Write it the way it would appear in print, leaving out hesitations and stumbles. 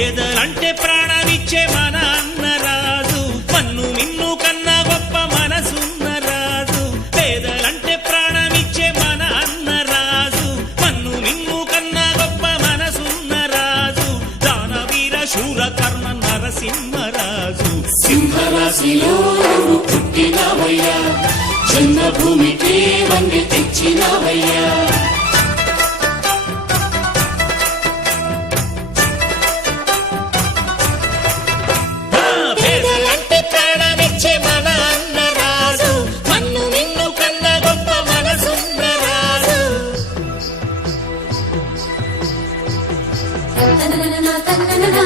పేదలంటే ప్రాణమిచ్చే మన అన్నరాజు, మన్ను మిన్ను కన్నా గొప్ప మనసున్న రాజు. పేదలంటే ప్రాణమిచ్చే మన అన్నరాజు, మన్ను మిన్ను కన్నా గొప్ప మనసున్న రాజు. దానవీర శూర కర్ణ నరసింహరాజు. సింహరాశిలో నువ్వు పుట్టినవయ్యా, జన్మభూమికి వండి తెచ్చినవయ్యా. పేదలంటే ప్రాణమిచ్చే మన అన్నరాజు, మన్ను మిన్ను కన్నా గొప్ప మనసున్న రాజు. తననన తననన